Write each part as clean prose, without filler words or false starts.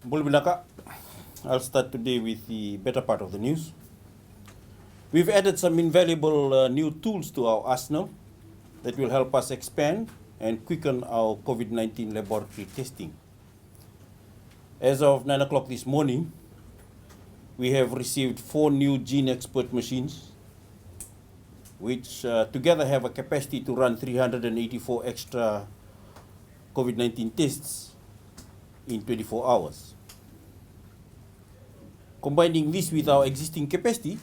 Bulbinaka, I'll start today with the better part of the news. We've added some invaluable new tools to our arsenal that will help us expand and quicken our COVID-19 laboratory testing. As of 9 o'clock this morning, we have received 4 new gene expert machines, which together have a capacity to run 384 extra COVID-19 tests in 24 hours. Combining this with our existing capacity,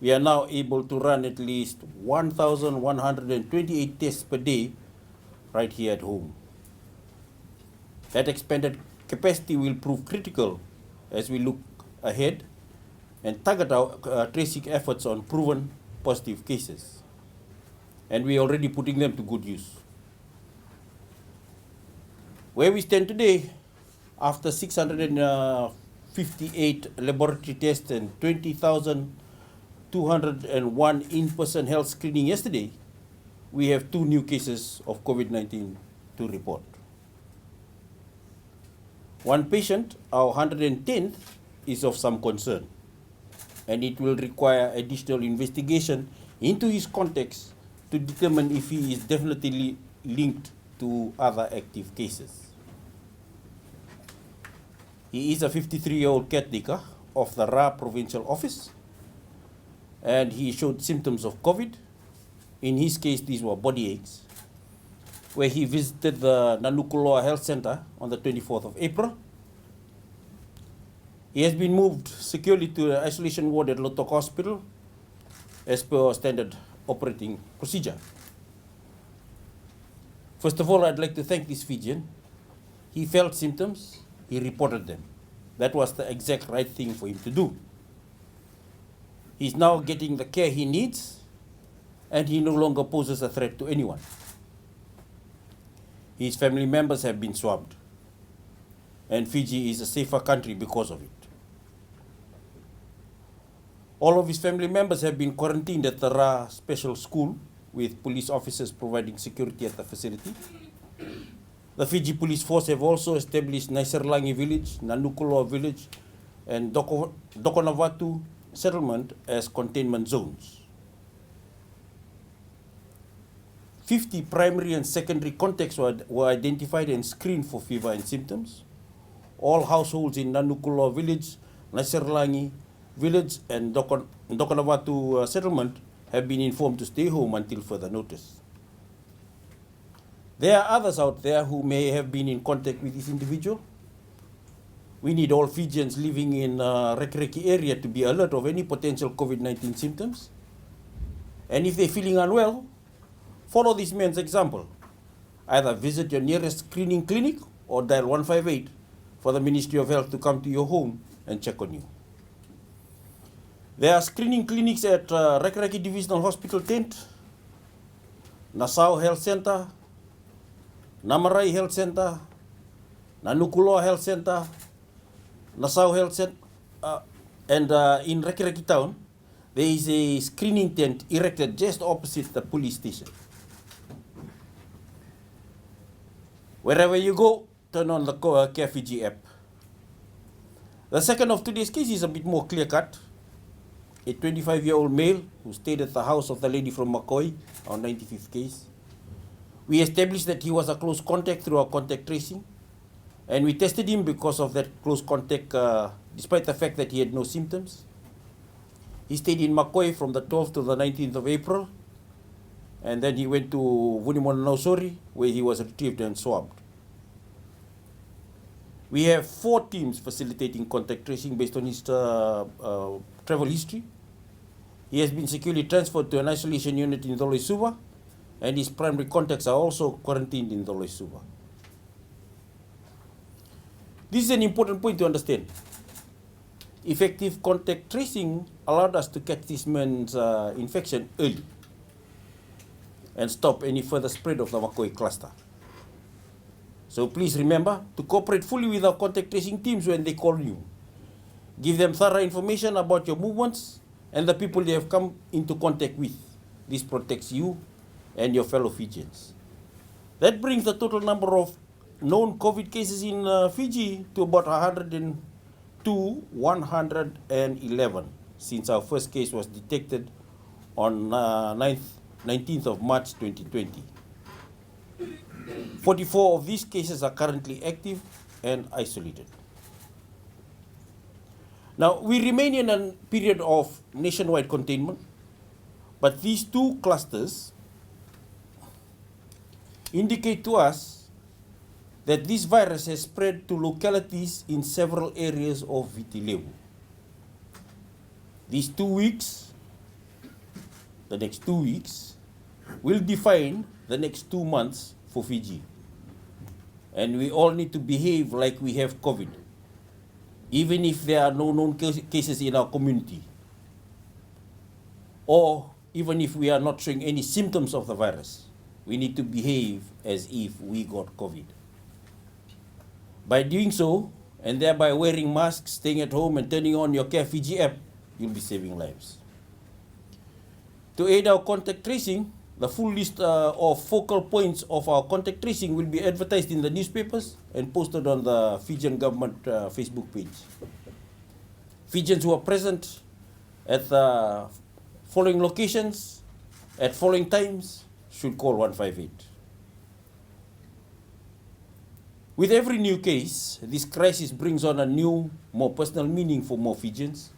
we are now able to run at least 1,128 tests per day right here at home. That expanded capacity will prove critical as we look ahead and target our tracing efforts on proven positive cases. And we are already putting them to good use. Where we stand today, after 658 laboratory tests and 20,201 in-person health screening yesterday, we have 2 new cases of COVID-19 to report. One patient, our 110th, is of some concern, and it will require additional investigation into his context to determine if he is definitely linked to other active cases. He is a 53-year-old caretaker of the Ra Provincial Office, and he showed symptoms of COVID. In his case, these were body aches, where he visited the Nanukuloa Health Center on the 24th of April. He has been moved securely to an isolation ward at Lotok Hospital as per standard operating procedure. First of all, I'd like to thank this Fijian. He felt symptoms, he reported them. That was the exact right thing for him to do. He's now getting the care he needs, and he no longer poses a threat to anyone. His family members have been swabbed, and Fiji is a safer country because of it. All of his family members have been quarantined at the Ra Special School, with police officers providing security at the facility. The Fiji Police Force have also established Naiserlangi Village, Nanukuloa Village, and Dokonavatu settlement as containment zones. 50 primary and secondary contacts were identified and screened for fever and symptoms. All households in Nanukuloa Village, Naiserlangi Village, and Dokonavatu settlement have been informed to stay home until further notice. There are others out there who may have been in contact with this individual. We need all Fijians living in Rekereke area to be alert of any potential COVID-19 symptoms. And if they're feeling unwell, follow this man's example. Either visit your nearest screening clinic or dial 158 for the Ministry of Health to come to your home and check on you. There are screening clinics at Rekereke Divisional Hospital Tent, Nassau Health Center, Namarai Health Center, Nanukuloa Health Center, Nassau Health Center, and in Rekereke Town, there is a screening tent erected just opposite the police station. Wherever you go, turn on the Care Fiji app. The second of today's case is a bit more clear-cut. A 25-year-old male who stayed at the house of the lady from Makoi, our 95th case. We established that he was a close contact through our contact tracing, and we tested him because of that close contact, despite the fact that he had no symptoms. He stayed in Makoi from the 12th to the 19th of April, and then he went to Vunimonanausori, where he was retrieved and swabbed. We have 4 teams facilitating contact tracing based on his travel history. He has been securely transferred to an isolation unit in Doloisuva, and his primary contacts are also quarantined in Doloisuva. This is an important point to understand. Effective contact tracing allowed us to catch this man's infection early and stop any further spread of the Makoi cluster. So please remember to cooperate fully with our contact tracing teams when they call you. Give them thorough information about your movements and the people they have come into contact with. This protects you and your fellow Fijians. That brings the total number of known COVID cases in Fiji to about 111 since our first case was detected on 19th of March 2020. 44 of these cases are currently active and isolated. Now, we remain in a period of nationwide containment, but these two clusters indicate to us that this virus has spread to localities in several areas of Viti Levu. These 2 weeks, the next 2 weeks, will define the next 2 months for Fiji. And we all need to behave like we have COVID, even if there are no known cases in our community, or even if we are not showing any symptoms of the virus. We need to behave as if we got COVID. By doing so, and thereby wearing masks, staying at home, and turning on your Care Fiji app, you'll be saving lives. To aid our contact tracing, the full list of focal points of our contact tracing will be advertised in the newspapers and posted on the Fijian government Facebook page. Fijians who are present at the following locations at following times should call 158. With every new case, this crisis brings on a new, more personal meaning for more Fijians.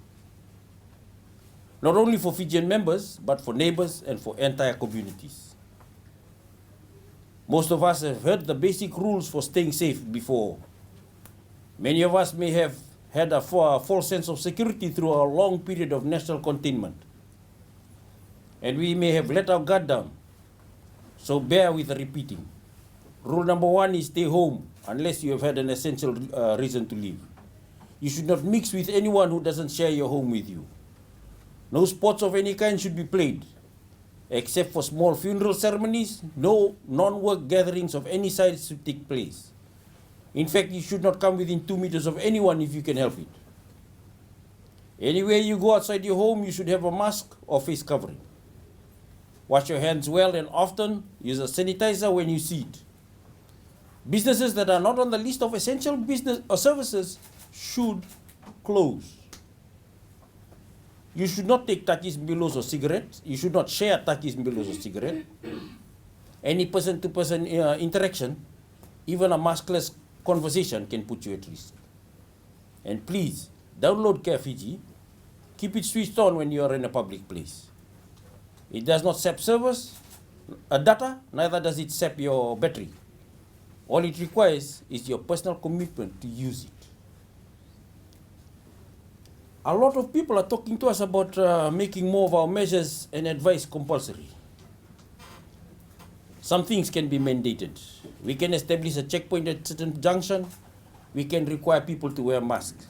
Not only for Fijian members, but for neighbors and for entire communities. Most of us have heard the basic rules for staying safe before. Many of us may have had a false sense of security through a long period of national containment. And we may have let our guard down. So bear with the repeating. Rule number 1 is stay home unless you have had an essential reason to leave. You should not mix with anyone who doesn't share your home with you. No sports of any kind should be played. Except for small funeral ceremonies, no non-work gatherings of any size should take place. In fact, you should not come within 2 meters of anyone if you can help it. Anywhere you go outside your home, you should have a mask or face covering. Wash your hands well and often. Use a sanitizer when you see it. Businesses that are not on the list of essential business or services should close. You should not take takis, bilos, or cigarettes. You should not share takis, bilos, or cigarettes. Any person-to-person interaction, even a maskless conversation, can put you at risk. And please, download Care Fiji. Keep it switched on when you are in a public place. It does not sap servers, data, neither does it sap your battery. All it requires is your personal commitment to use it. A lot of people are talking to us about making more of our measures and advice compulsory. Some things can be mandated. We can establish a checkpoint at certain junction. We can require people to wear masks.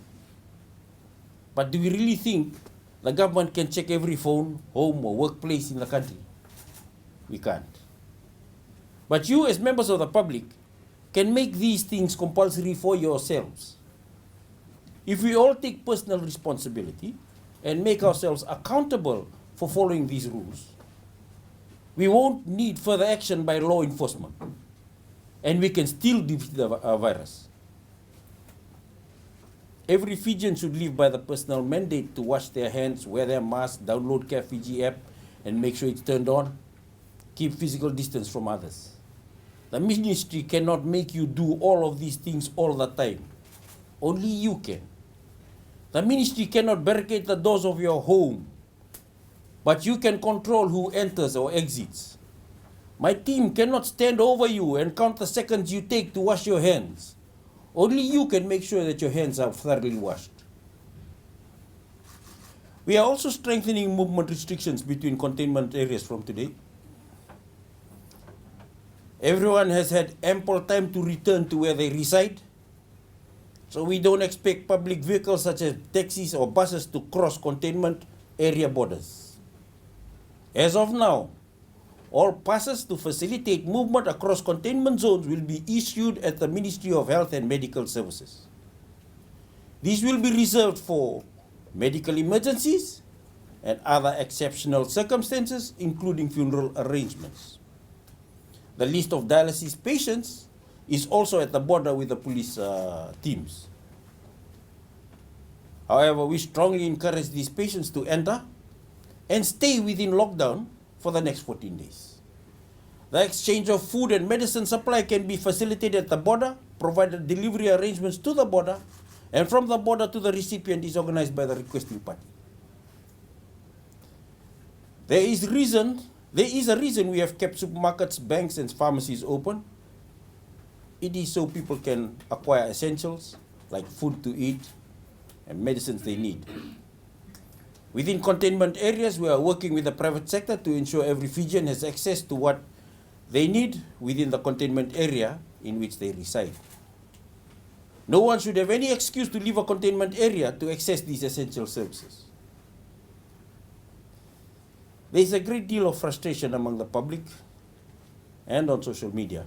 But do we really think the government can check every phone, home, or workplace in the country? We can't. But you, as members of the public, can make these things compulsory for yourselves. If we all take personal responsibility and make ourselves accountable for following these rules, we won't need further action by law enforcement, and we can still defeat the virus. Every Fijian should live by the personal mandate to wash their hands, wear their mask, download Care Fiji app, and make sure it's turned on. Keep physical distance from others. The ministry cannot make you do all of these things all the time. Only you can. The ministry cannot barricade the doors of your home, but you can control who enters or exits. My team cannot stand over you and count the seconds you take to wash your hands. Only you can make sure that your hands are thoroughly washed. We are also strengthening movement restrictions between containment areas from today. Everyone has had ample time to return to where they reside, so we don't expect public vehicles such as taxis or buses to cross containment area borders. As of now, all passes to facilitate movement across containment zones will be issued at the Ministry of Health and Medical Services. These will be reserved for medical emergencies and other exceptional circumstances, including funeral arrangements. The list of dialysis patients is also at the border with the police teams. However, we strongly encourage these patients to enter and stay within lockdown for the next 14 days. The exchange of food and medicine supply can be facilitated at the border, provided delivery arrangements to the border, and from the border to the recipient is organized by the requesting party. There is a reason we have kept supermarkets, banks, and pharmacies open. It is so people can acquire essentials like food to eat and medicines they need. Within containment areas, we are working with the private sector to ensure every Fijian has access to what they need within the containment area in which they reside. No one should have any excuse to leave a containment area to access these essential services. There is a great deal of frustration among the public and on social media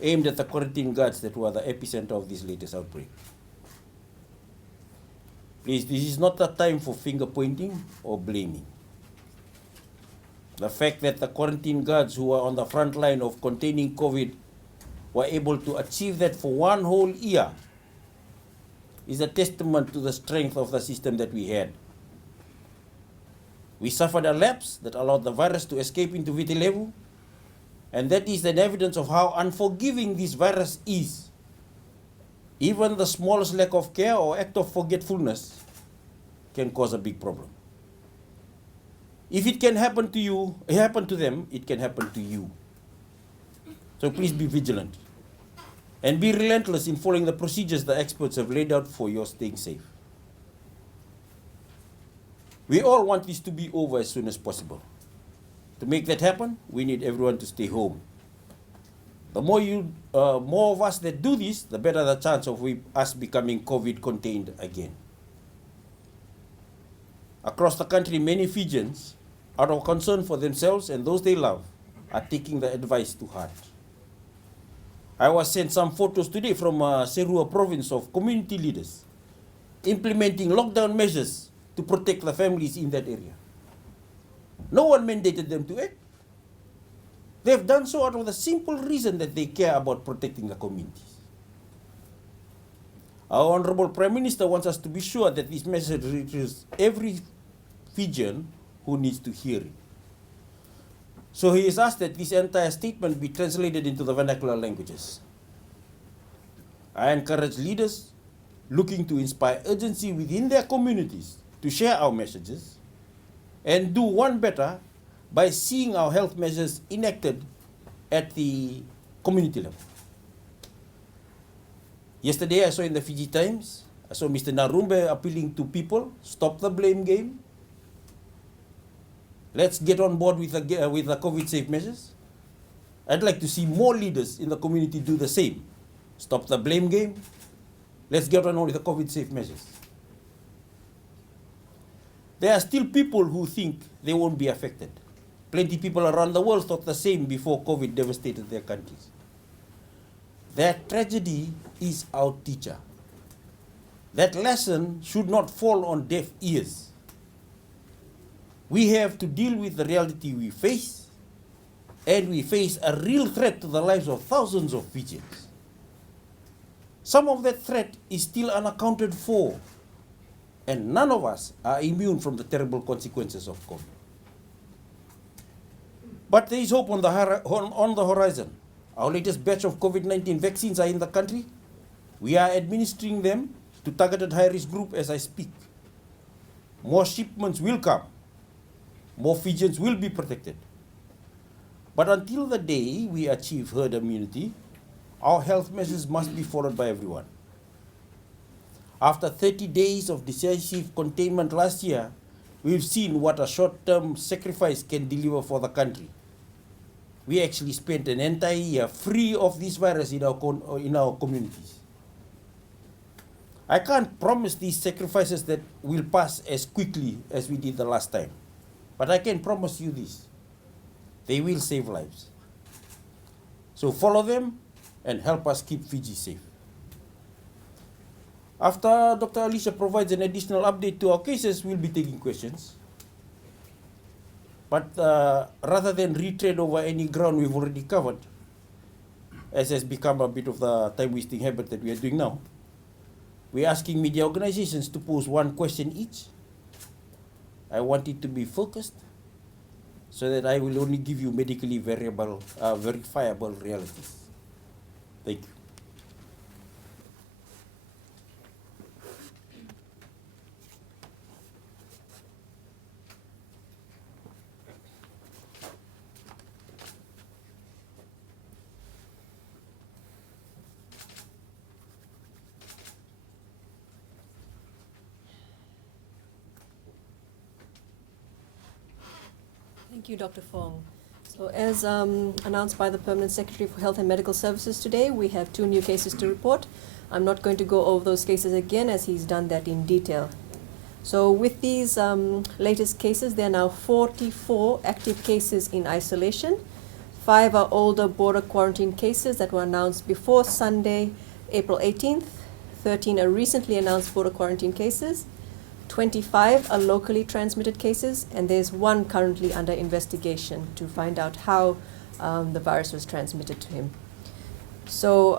aimed at the quarantine guards that were the epicenter of this latest outbreak. Please, this is not the time for finger pointing or blaming. The fact that the quarantine guards who were on the front line of containing COVID were able to achieve that for one whole year is a testament to the strength of the system that we had. We suffered a lapse that allowed the virus to escape into Vitilevu, and that is an evidence of how unforgiving this virus is. Even the smallest lack of care or act of forgetfulness can cause a big problem. If it can happen to them, it can happen to you. So please be vigilant and be relentless in following the procedures the experts have laid out for your staying safe. We all want this to be over as soon as possible. To make that happen, we need everyone to stay home. The more of us that do this, the better the chance of us becoming COVID contained again. Across the country, many Fijians, out of concern for themselves and those they love, are taking the advice to heart. I was sent some photos today from Serua province of community leaders implementing lockdown measures to protect the families in that area. No one mandated them to act. They have done so out of the simple reason that they care about protecting the communities. Our Honorable Prime Minister wants us to be sure that this message reaches every Fijian who needs to hear it. So he has asked that this entire statement be translated into the vernacular languages. I encourage leaders looking to inspire urgency within their communities to share our messages and do one better by seeing our health measures enacted at the community level. Yesterday I saw in the Fiji Times, I saw Mr. Narumbe appealing to people, stop the blame game. Let's get on board with the COVID safe measures. I'd like to see more leaders in the community do the same. Stop the blame game. Let's get on with the COVID safe measures. There are still people who think they won't be affected. Plenty of people around the world thought the same before COVID devastated their countries. That tragedy is our teacher. That lesson should not fall on deaf ears. We have to deal with the reality we face, and we face a real threat to the lives of thousands of Fijians. Some of that threat is still unaccounted for, and none of us are immune from the terrible consequences of COVID. But there is hope on the horizon. Our latest batch of COVID-19 vaccines are in the country. We are administering them to targeted high-risk group as I speak. More shipments will come. More Fijians will be protected. But until the day we achieve herd immunity, our health measures must be followed by everyone. After 30 days of decisive containment last year, we've seen what a short-term sacrifice can deliver for the country. We actually spent an entire year free of this virus in our communities. I can't promise these sacrifices that will pass as quickly as we did the last time. But I can promise you this. They will save lives. So follow them and help us keep Fiji safe. After Dr. Alicia provides an additional update to our cases, we'll be taking questions. But rather than retread over any ground we've already covered, as has become a bit of the time-wasting habit that we are doing now, we're asking media organizations to pose one question each. I want it to be focused so that I will only give you medically verifiable realities. Thank you. Thank you, Dr. Fong. So as announced by the Permanent Secretary for Health and Medical Services today, we have 2 new cases to report. I'm not going to go over those cases again as he's done that in detail. So with these latest cases, there are now 44 active cases in isolation. 5 are older border quarantine cases that were announced before Sunday, April 18th. 13 are recently announced border quarantine cases. 25 are locally transmitted cases, and there's 1 currently under investigation to find out how the virus was transmitted to him. So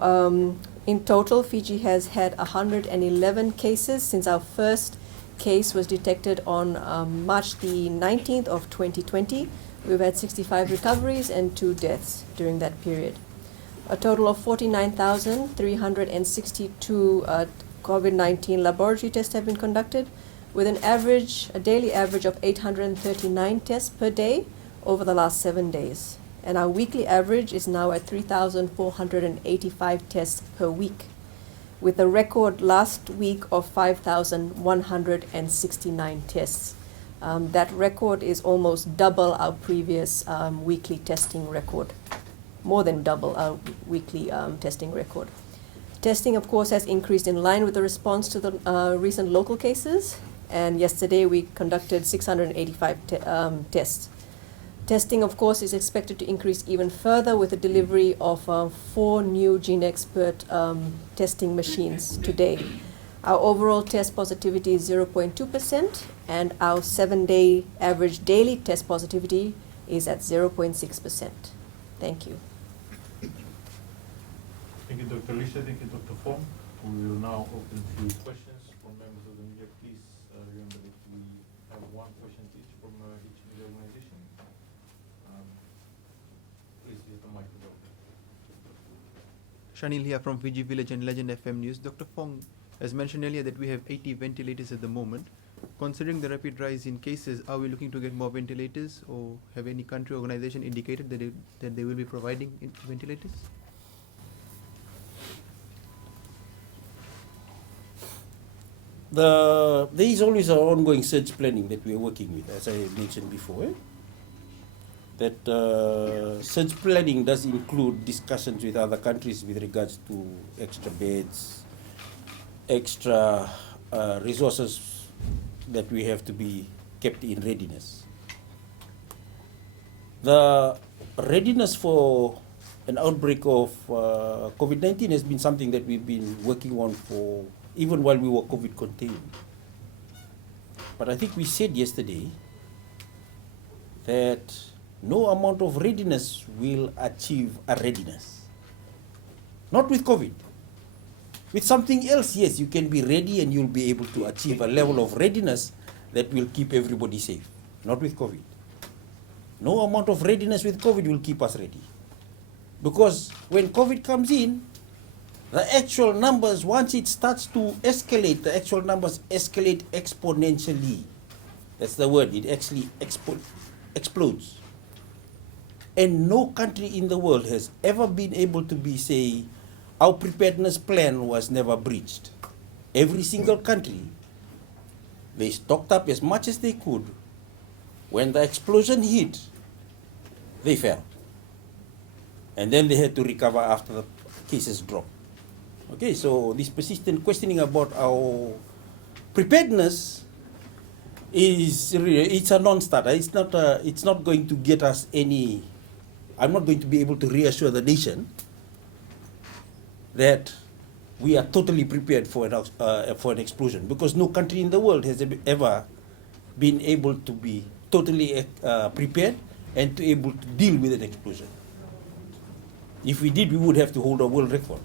in total, Fiji has had 111 cases since our first case was detected on March the 19th of 2020. We've had 65 recoveries and 2 deaths during that period. A total of 49,362 COVID-19 laboratory tests have been conducted, with a daily average of 839 tests per day over the last 7 days. And our weekly average is now at 3,485 tests per week, with a record last week of 5,169 tests. That record is almost double our previous weekly testing record, more than double our weekly testing record. Testing, of course, has increased in line with the response to the recent local cases. And yesterday we conducted 685 tests. Testing, of course, is expected to increase even further with the delivery of 4 new GeneXpert testing machines today. Our overall test positivity is 0.2%, and our 7-day average daily test positivity is at 0.6%. Thank you. Thank you, Dr. Lisha. Thank you, Dr. Fong. We will now open to questions from members of the media. Please remember that we have 1 question each from each media organization. Please use the microphone. Shanil here from Fiji Village and Legend FM News. Dr. Fong has mentioned earlier that we have 80 ventilators at the moment. Considering the rapid rise in cases, are we looking to get more ventilators, or have any country organization indicated that they will be providing ventilators? There is always an ongoing surge planning that we are working with, as I mentioned before. That surge planning does include discussions with other countries with regards to extra beds, extra resources that we have to be kept in readiness. The readiness for an outbreak of COVID-19 has been something that we've been working on for even while we were COVID contained. But I think we said yesterday that no amount of readiness will achieve a readiness. Not with COVID. With something else, yes, you can be ready and you'll be able to achieve a level of readiness that will keep everybody safe. Not with COVID. No amount of readiness with COVID will keep us ready. Because when COVID comes in, the actual numbers, once it starts to escalate, the actual numbers escalate exponentially. That's the word, it actually explodes. And no country in the world has ever been able to say, our preparedness plan was never breached. Every single country, they stocked up as much as they could. When the explosion hit, they fell. And then they had to recover after the cases dropped. Okay, so this persistent questioning about our preparedness it's a non-starter. It's not going to get us any. I'm not going to be able to reassure the nation that we are totally prepared for an explosion, because no country in the world has ever been able to be totally prepared and to able to deal with an explosion. If we did, we would have to hold a world record.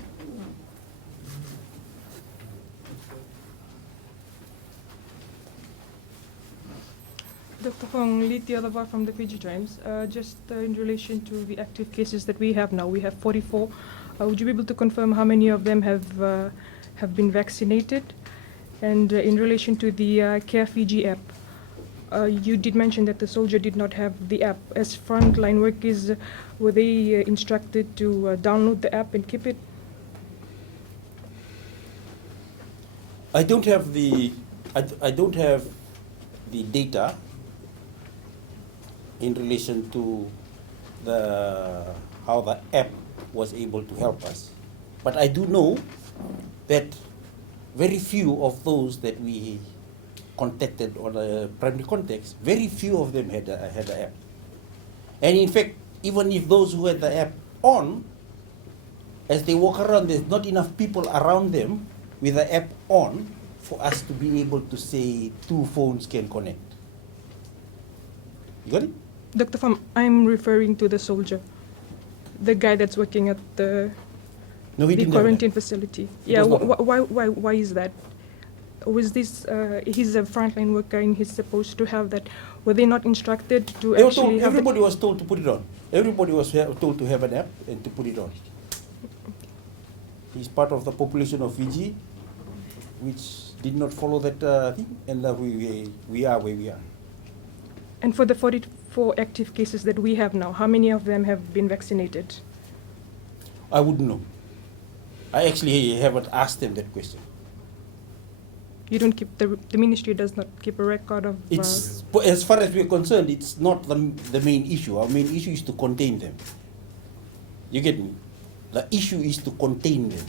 Dr. Fong, Lee Tialava from the Fiji Times. Just in relation to the active cases that we have now, we have 44. Would you be able to confirm how many of them have been vaccinated? And in relation to the Care Fiji app, you did mention that the soldier did not have the app. As frontline workers, were they instructed to download the app and keep it? I don't have the data in relation to how the app was able to help us, but I do know that very few of those that we contacted on a primary context, very few of them had the app. And in fact, even if those who had the app on, as they walk around, there's not enough people around them with the app on for us to be able to say 2 phones can connect. You got it? Dr. Fong, I'm referring to the soldier, the guy that's working at the No, he didn't have quarantine that. facility. He Yeah, does not. why is that? Was this, he's a frontline worker and he's supposed to have that. Were they not instructed to They were actually told, have everybody was told to put it on. Everybody was told to have an app and to put it on. He's part of the population of Fiji, which did not follow that thing, and we are where we are. And for the 44 active cases that we have now, how many of them have been vaccinated? I wouldn't know. I actually haven't asked them that question. You don't keep, the ministry does not keep a record of... It's, as far as we're concerned, it's not the main issue. Our main issue is to contain them. You get me? The issue is to contain them.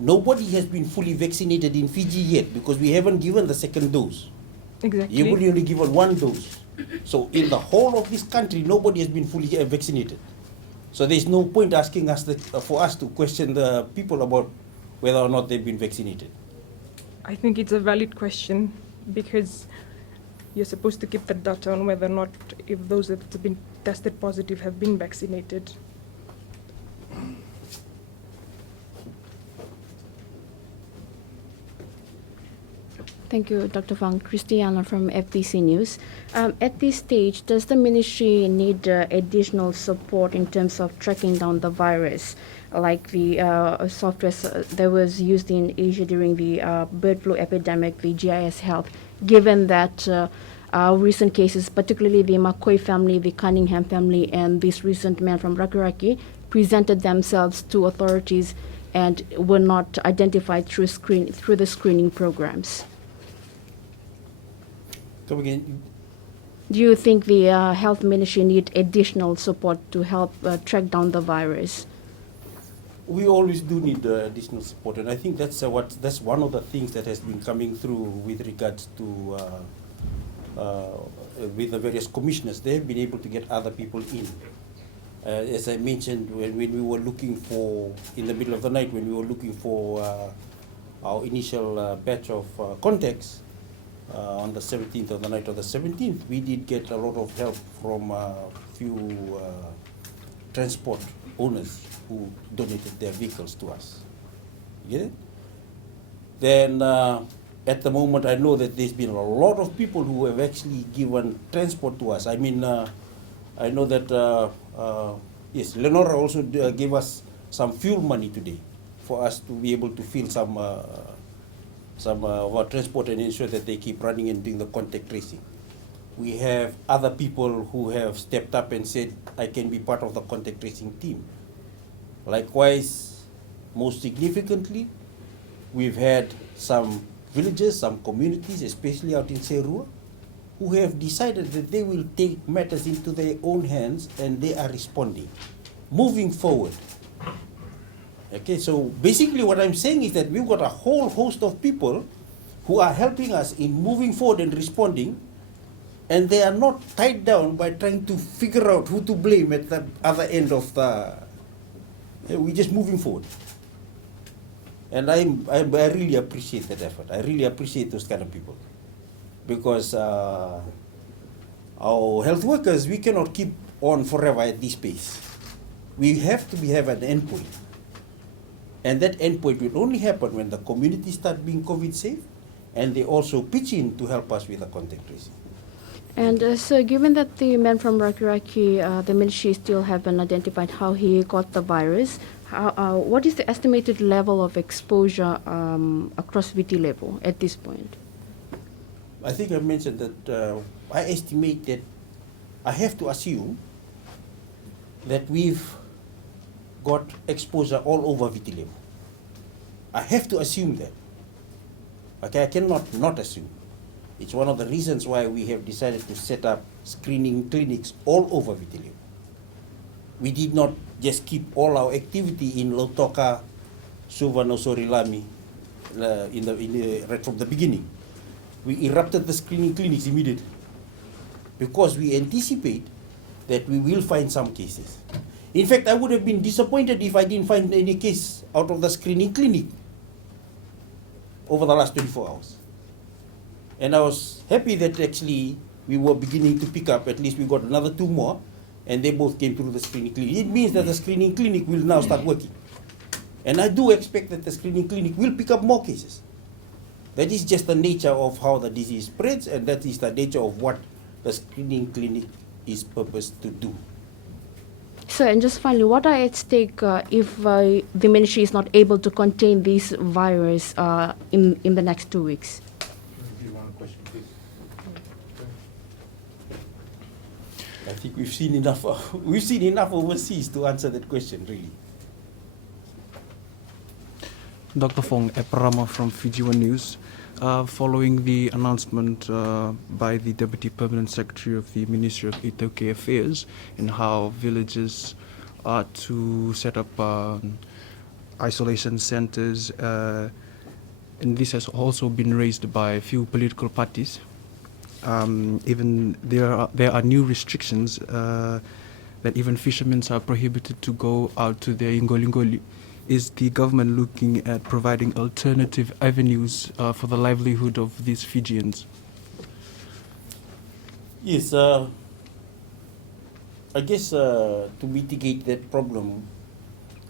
Nobody has been fully vaccinated in Fiji yet because we haven't given the second dose. Exactly. You've only given 1 dose. So in the whole of this country, nobody has been fully vaccinated. So there's no point asking us for us to question the people about whether or not they've been vaccinated. I think it's a valid question because you're supposed to keep the data on whether or not if those that have been tested positive have been vaccinated. Thank you, Dr. Fong. Christiana from FBC News. At this stage, does the ministry need additional support in terms of tracking down the virus, like the software that was used in Asia during the bird flu epidemic, the GIS Health, given that recent cases, particularly the McCoy family, the Cunningham family, and this recent man from Rakuraki, presented themselves to authorities and were not identified through the screening programs? Come again. Do you think the health ministry need additional support to help track down the virus? We always do need additional support, and I think that's one of the things that has been coming through with regards to with the various commissioners. They've been able to get other people in. As I mentioned, when we were looking for, in the middle of the night, when we were looking for our initial batch of contacts, on the 17th, on the night of the 17th, we did get a lot of help from a few transport owners who donated their vehicles to us. You get it? Then at the moment, I know that there's been a lot of people who have actually given transport to us. I mean, I know that, yes, Lenora also gave us some fuel money today for us to be able to fill some of our transport and ensure that they keep running and doing the contact tracing. We have other people who have stepped up and said, I can be part of the contact tracing team. Likewise, most significantly, we've had some villages, some communities, especially out in Serua, who have decided that they will take matters into their own hands and they are responding, moving forward. Okay, so basically what I'm saying is that we've got a whole host of people who are helping us in moving forward and responding, and they are not tied down by trying to figure out who to blame at the other end of the... We're just moving forward. And I really appreciate that effort. I really appreciate those kind of people. Because our health workers, we cannot keep on forever at this pace. we have to have an endpoint. And that endpoint will only happen when the community start being COVID safe, and they also pitch in to help us with the contact tracing. And so given that the man from Raki, the ministry still haven't identified how he got the virus, what is the estimated level of exposure across VT level at this point? I think I mentioned that I estimate that I have to assume that we've got exposure all over VT level. I have to assume that. Okay, I cannot not assume. It's one of the reasons why we have decided to set up screening clinics all over VT level. We did not just keep all our activity in Lautoka, Suvano, Sorilami right from the beginning. We erupted the screening clinics immediately because we anticipate that we will find some cases. In fact, I would have been disappointed if I didn't find any case out of the screening clinic over the last 24 hours. And I was happy that actually we were beginning to pick up, at least we got another 2 more, and they both came through the screening clinic. It means that the screening clinic will now start working. And I do expect that the screening clinic will pick up more cases. That is just the nature of how the disease spreads, and that is the nature of what the screening clinic is purposed to do. So, and just finally, what are at stake if the ministry is not able to contain this virus in the next 2 weeks? Maybe one question, please. I think we've seen enough. We've seen enough overseas to answer that question, really. Dr. Fong, Eparama from Fijian News. Following the announcement by the Deputy Permanent Secretary of the Ministry of Itoke Affairs and how villages are to set up isolation centers, and this has also been raised by a few political parties. Even there are new restrictions that even fishermen are prohibited to go out to their ingoli. Is the government looking at providing alternative avenues for the livelihood of these Fijians? Yes, I guess to mitigate that problem,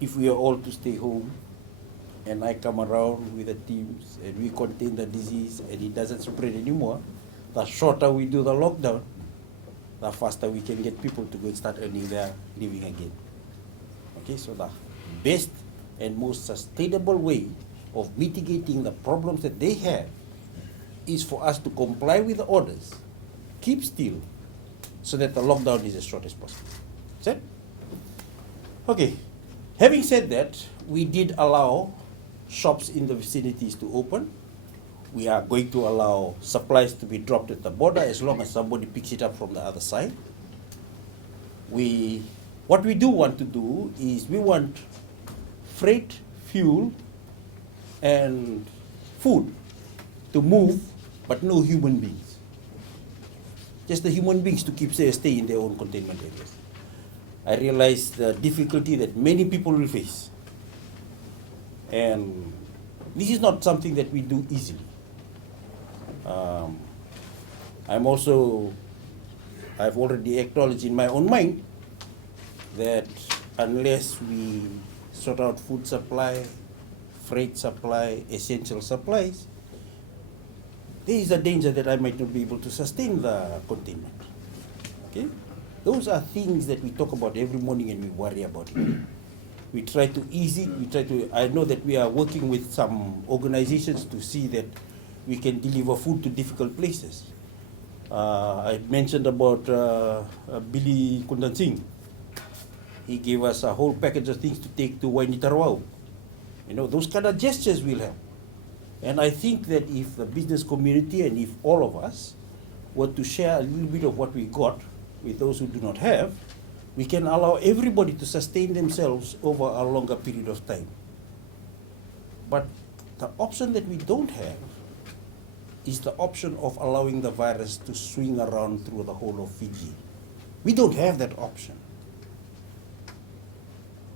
if we are all to stay home and I come around with the teams and we contain the disease and it doesn't spread anymore, the shorter we do the lockdown, the faster we can get people to go and start earning their living again. Okay, so the best and most sustainable way of mitigating the problems that they have is for us to comply with the orders, keep still, so that the lockdown is as short as possible. Set? Okay. Having said that, we did allow shops in the vicinities to open. We are going to allow supplies to be dropped at the border as long as somebody picks it up from the other side. What we do want to do is we want freight, fuel, and food to move, but no human beings. Just the human beings to stay in their own containment areas. I realize the difficulty that many people will face. And this is not something that we do easily. I've already acknowledged in my own mind that unless we sort out food supply, freight supply, essential supplies, there is a danger that I might not be able to sustain the containment. Okay? Those are things that we talk about every morning and we worry about it. We try to ease it, I know that we are working with some organizations to see that we can deliver food to difficult places. I mentioned about Billy Kundan Singh. He gave us a whole package of things to take to Wainitarwau. You know, those kind of gestures will help. And I think that if the business community and if all of us were to share a little bit of what we got with those who do not have, we can allow everybody to sustain themselves over a longer period of time. But the option that we don't have is the option of allowing the virus to swing around through the whole of Fiji. We don't have that option.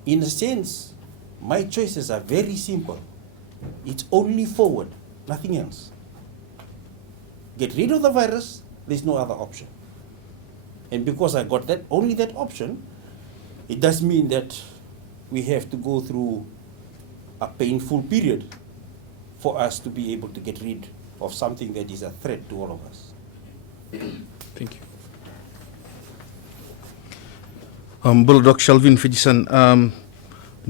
In a sense, my choices are very simple. It's only forward, nothing else. Get rid of the virus, there's no other option. And because I got only that option, it does mean that we have to go through a painful period for us to be able to get rid of something that is a threat to all of us. Thank you. Bulldog Shelvin Fijian,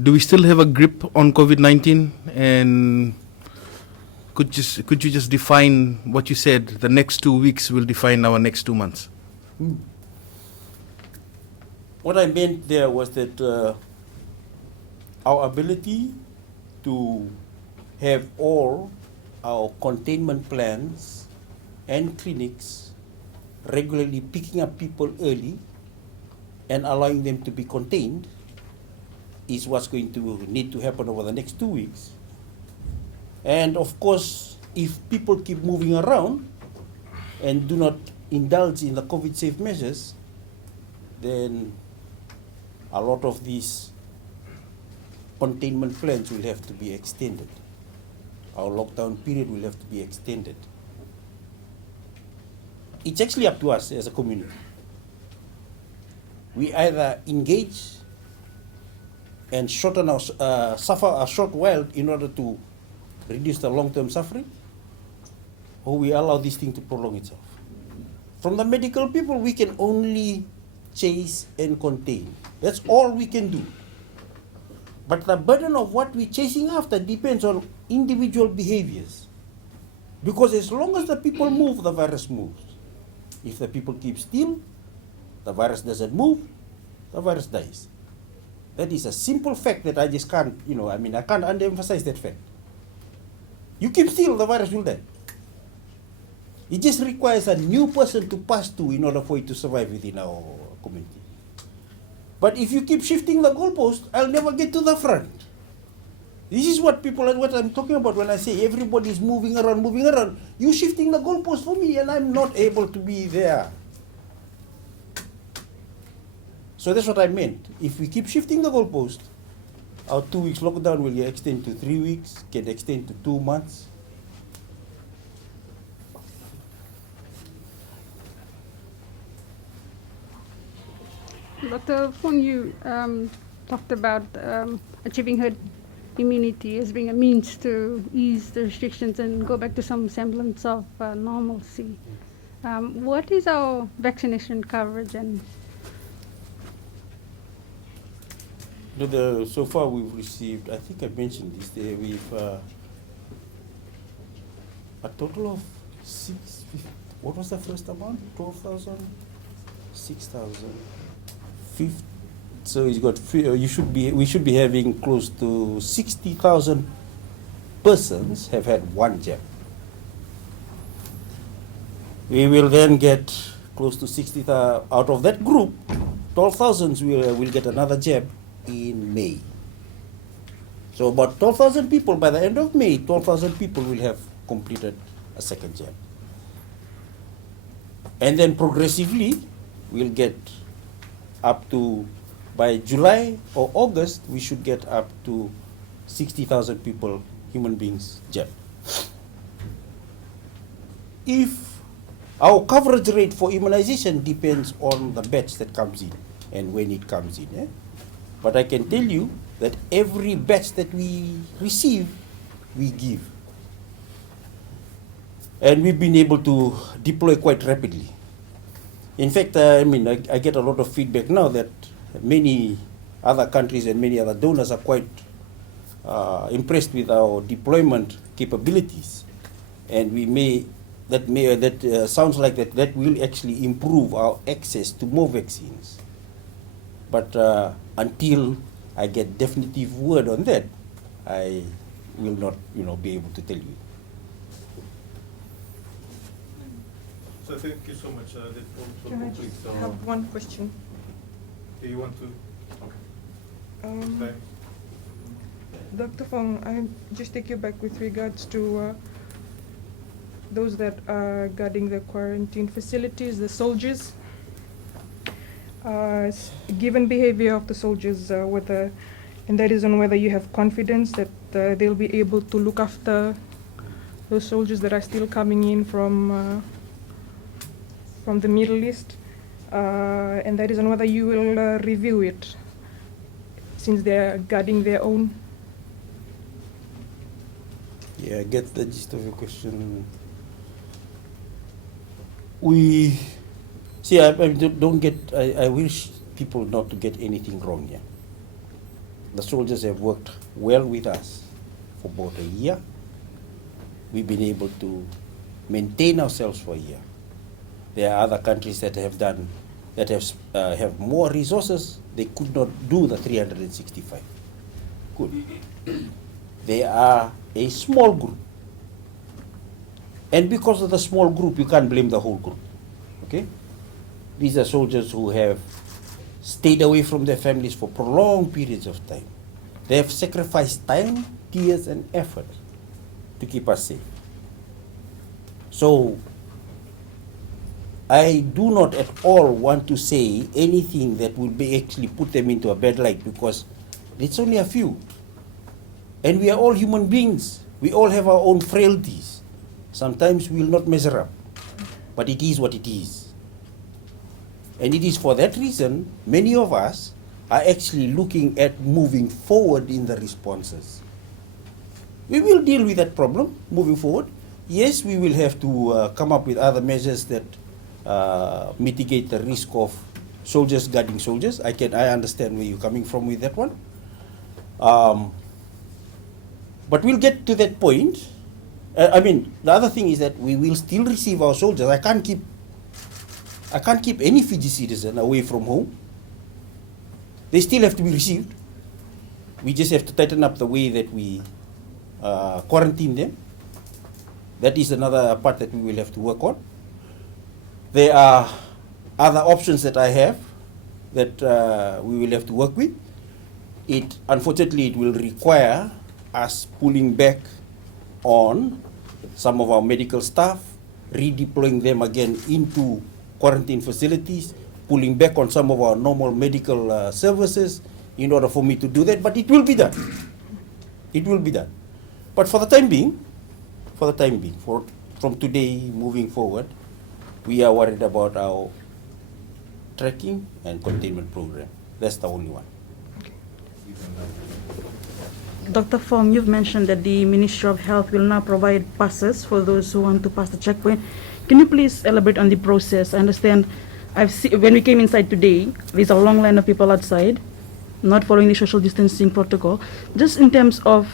do we still have a grip on COVID-19? And could you just define what you said? The next 2 weeks will define our next 2 months. What I meant there was that our ability to have all our containment plans and clinics regularly picking up people early and allowing them to be contained is what's going to need to happen over the next 2 weeks. And of course, if people keep moving around and do not indulge in the COVID safe measures, then a lot of these containment plans will have to be extended. Our lockdown period will have to be extended. It's actually up to us as a community. We either engage and shorten our, suffer a short while in order to reduce the long-term suffering, or we allow this thing to prolong itself. From the medical people, we can only chase and contain. That's all we can do. But the burden of what we're chasing after depends on individual behaviors. Because as long as the people move, the virus moves. If the people keep still, the virus doesn't move, the virus dies. That is a simple fact that I just can't, I can't underemphasize that fact. You keep still, the virus will die. It just requires a new person to pass to in order for it to survive within our community. But if you keep shifting the goalpost, I'll never get to the front. This is what I'm talking about when I say everybody is moving around. You're shifting the goalpost for me and I'm not able to be there. So that's what I meant. If we keep shifting the goalpost, our 2 weeks lockdown will extend to 3 weeks, can extend to 2 months. Dr. Fong, you talked about achieving herd immunity as being a means to ease the restrictions and go back to some semblance of normalcy. What is our vaccination coverage? And so far we've received, I think I mentioned this there, we've a total of what was the first amount? 12,000? 6,000? So it's got, we should be having close to 60,000 persons have had one jab. We will then get close to 60,000, out of that group, 12,000 will get another jab in May. So about 12,000 people, by the end of May, 12,000 people will have completed a second jab. And then progressively, we'll get up to, by July or August, we should get up to 60,000 people, human beings, jabbed. If our coverage rate for immunization depends on the batch that comes in and when it comes in. But I can tell you that every batch that we receive, we give. And we've been able to deploy quite rapidly. In fact, I get a lot of feedback now that many other countries and many other donors are quite impressed with our deployment capabilities, and that sounds like that will actually improve our access to more vaccines. But until I get definitive word on that, I will not, be able to tell you. So thank you so much. That also Can I completes just have one question? Do you want to? Okay. Thanks. Dr. Fong, I just take you back with regards to those that are guarding the quarantine facilities, the soldiers. Given behavior of the soldiers, and that is on whether you have confidence that they'll be able to look after those soldiers that are still coming in from the Middle East, and that is on whether you will review it. since they're guarding their own? Yeah, I get the gist of your question. We see. I don't get. I wish people not to get anything wrong here. The soldiers have worked well with us for about a year. We've been able to maintain ourselves for a year. There are other countries that have done, that have more resources. They could not do the 365. Good. They are a small group. And because of the small group, you can't blame the whole group. Okay? These are soldiers who have stayed away from their families for prolonged periods of time. They have sacrificed time, tears, and effort to keep us safe. So, I do not at all want to say anything that will be actually put them into a bad light, because it's only a few. And we are all human beings. We all have our own frailties. Sometimes we will not measure up, but it is what it is. And it is for that reason, many of us are actually looking at moving forward in the responses. We will deal with that problem moving forward. Yes, we will have to come up with other measures that mitigate the risk of soldiers guarding soldiers. I understand where you're coming from with that one. But we'll get to that point. The other thing is that we will still receive our soldiers. I can't keep any Fiji citizen away from home. They still have to be received. We just have to tighten up the way that we quarantine them. That is another part that we will have to work on. There are other options that I have that we will have to work with. Unfortunately, it will require us pulling back on some of our medical staff, redeploying them again into quarantine facilities, pulling back on some of our normal medical services in order for me to do that, but it will be done. It will be done. But for the time being, from today moving forward, we are worried about our tracking and containment program. That's the only one. Dr. Fong, you've mentioned that the Ministry of Health will now provide passes for those who want to pass the checkpoint. Can you please elaborate on the process? I understand, when we came inside today, there's a long line of people outside, not following the social distancing protocol. Just in terms of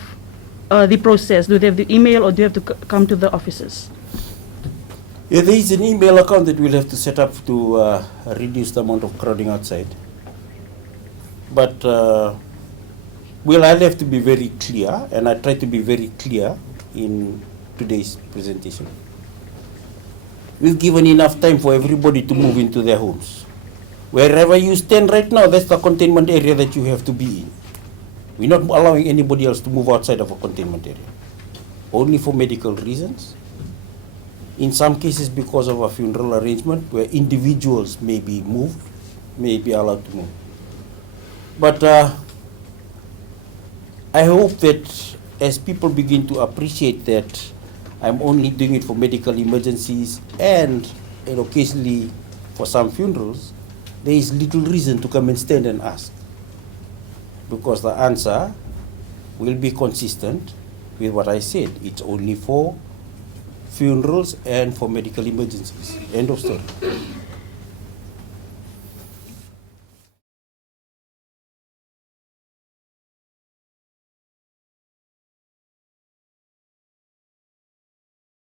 the process, do they have the email or do you have to come to the offices? Yeah, there is an email account that we'll have to set up to reduce the amount of crowding outside. But I'll have to be very clear, and I try to be very clear in today's presentation. We've given enough time for everybody to move into their homes. Wherever you stand right now, that's the containment area that you have to be in. We're not allowing anybody else to move outside of a containment area. Only for medical reasons. In some cases, because of a funeral arrangement where individuals may be moved, may be allowed to move. But I hope that as people begin to appreciate that I'm only doing it for medical emergencies and occasionally for some funerals, there is little reason to come and stand and ask. Because the answer will be consistent with what I said. It's only for funerals and for medical emergencies. End of story.